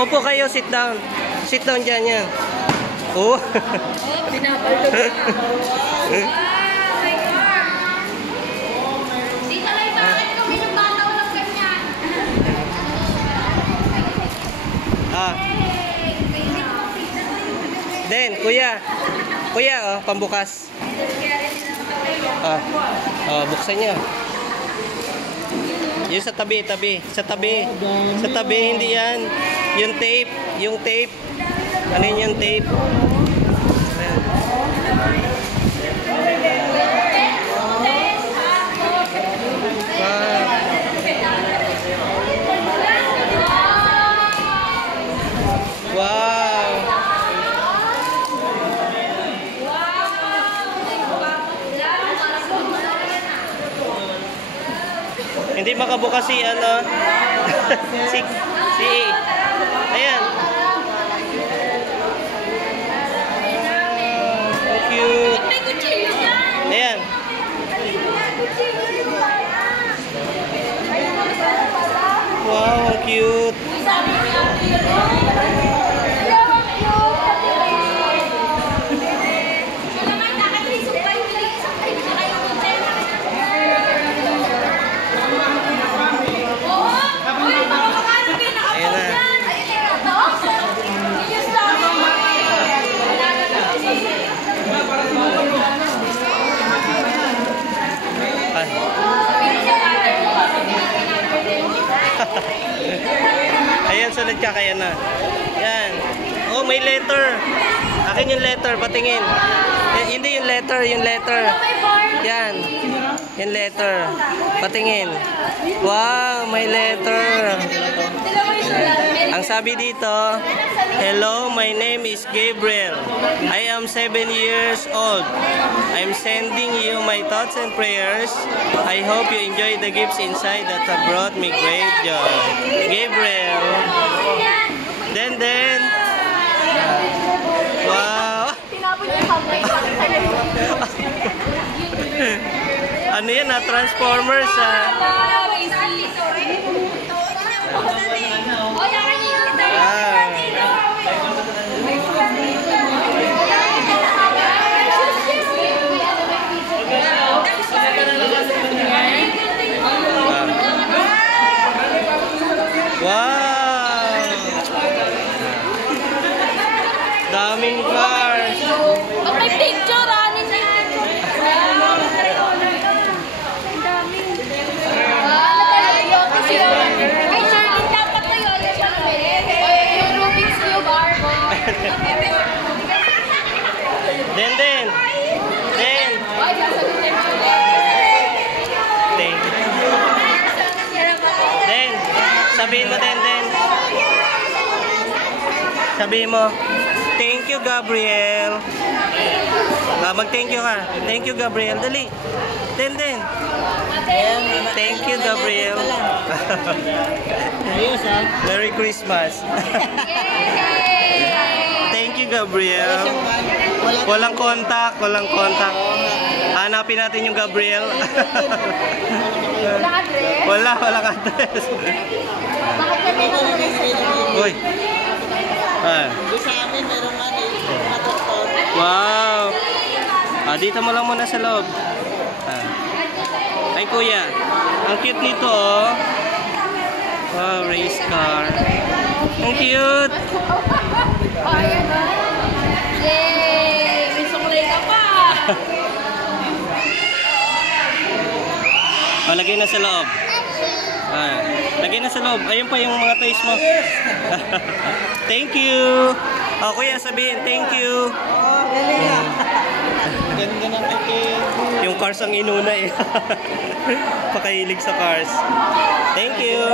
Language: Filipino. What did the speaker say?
Upo kayo, sit down. Sit down dyan yan. Oh. Pinapalto na. Dito lang bakit kami ng bata walang ganyan. Den, kuya. Kuya, oh, pambukas. Buksan niya. Yung sa tabi. Sa tabi, hindi yan. Yung tape. Ano yung tape? Wow. Hindi makabukas si ano. si ayan. Cute. Ayan. Wow, ang cute. Ayan, sunod ka kaya na. Yan. Oh, may letter. Akin yung letter, patingin. Hindi yung letter. Yan. Yung letter. Patingin. Wow, may letter. Ang sabi dito, hello, my name is Gabriel. I am 7 years old. I'm sending you my thoughts and prayers. I hope you enjoy the gifts inside that have brought me great joy. Gabriel. Then. Wow. Ano yan, Transformers, Wow! Daming cars. Pag may picture, anin na yung picture. Daming. Kasi may shirt dapat ko yun. Yung Rubik's Cube Arbo. Den. Thank you. Den, sabihin mo, Den. Sabihin mo, thank you, Gabriel. Mag-thank you ka. Thank you, Gabriel. Dali. Den. Thank you, Gabriel. Merry Christmas. Thank you, Gabriel. Walang kontak. Hanapin natin yung Gabriel. Walang address. Uy. Wow. Dito mo lang muna sa loob. Ay, kuya. Ang cute nito, oh. Wow, race car. Ang cute. Yay! May suklay ka pa. Lagay na sa loob. Lagay na sa loob. Ayun pa yung mga toys mo. Thank you. Kuya, sabihin, thank you. Ganda ng ticket. Yung cars ang inuna eh. Pakahilig sa cars. Thank you.